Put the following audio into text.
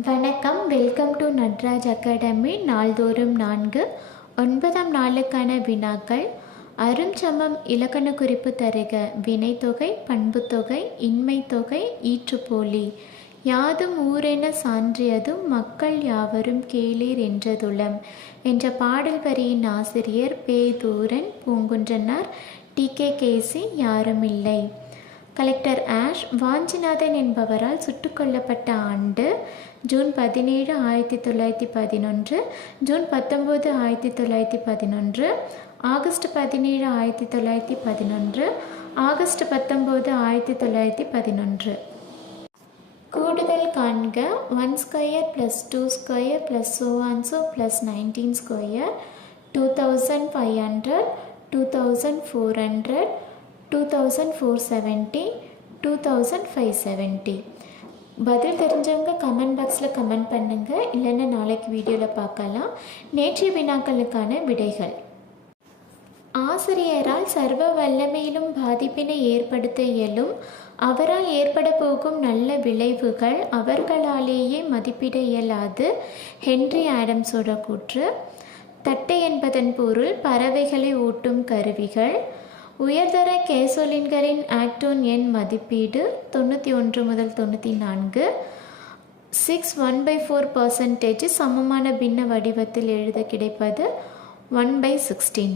வணக்கம். Welcome to Natraj academy நாள்தோறும் நான்கு. ஒன்பதாம் நாளுக்கான வினாக்கள். அருஞ்சமம் இலக்கண குறிப்பு தருக. வினைத்தொகை பண்புத்தொகை இன்மைத்தொகை ஈற்றுப்போலி. யாதும் ஊரென சான்றியதும் மக்கள் யாவரும் கேளீர் என்றதுளம். என்ற பாடல் வரியின் ஆசிரியர் பேதூரன் பூங்குன்றனார். டி. கே. கேசி யாருமில்லை. கலெக்டர் ஆஷ் வாஞ்சிநாதன் என்பவரால் சுட்டுக் கொல்லப்பட்ட ஆண்டு ஜூன் பதினேழு ஆயிரத்தி தொள்ளாயிரத்தி பதினொன்று ஜூன் பத்தொம்போது ஆயிரத்தி தொள்ளாயிரத்தி பதினொன்று ஆகஸ்ட் பதினேழு ஆயிரத்தி தொள்ளாயிரத்தி பதினொன்று ஆகஸ்ட் பத்தொம்போது ஆயிரத்தி தொள்ளாயிரத்தி பதினொன்று. கூடுதல் காண்க one square plus two square plus so and so plus nineteen square two thousand five hundred two thousand four hundred two thousand four seventy two thousand five seventy பதில் தெரிஞ்சவங்க கமெண்ட் பாக்ஸில் கமெண்ட் பண்ணுங்கள் இல்லைன்னா நாளைக்கு வீடியோவில் பார்க்கலாம். நேற்றைய வினாக்களுக்கான விடைகள். ஆசிரியரால் சர்வ வல்லமையிலும் பாதிப்பினை ஏற்படுத்த இயலும். அவரால் ஏற்பட போகும் நல்ல விளைவுகள் அவர்களாலேயே மதிப்பிட இயலாது. ஹென்றி ஆடம்ஸோட கூற்று. தட்டை என்பதன் பொருள் பறவைகளை ஓட்டும் கருவிகள். உயர்தர கேசோலின்களின் ஆக்டோன் எண் மதிப்பீடு தொண்ணூற்றி ஒன்று முதல் தொண்ணூற்றி நான்கு. Six one by four percentage சமமான பின்ன வடிவத்தில் எழுத கிடைப்பது ஒன் பை சிக்ஸ்டீன்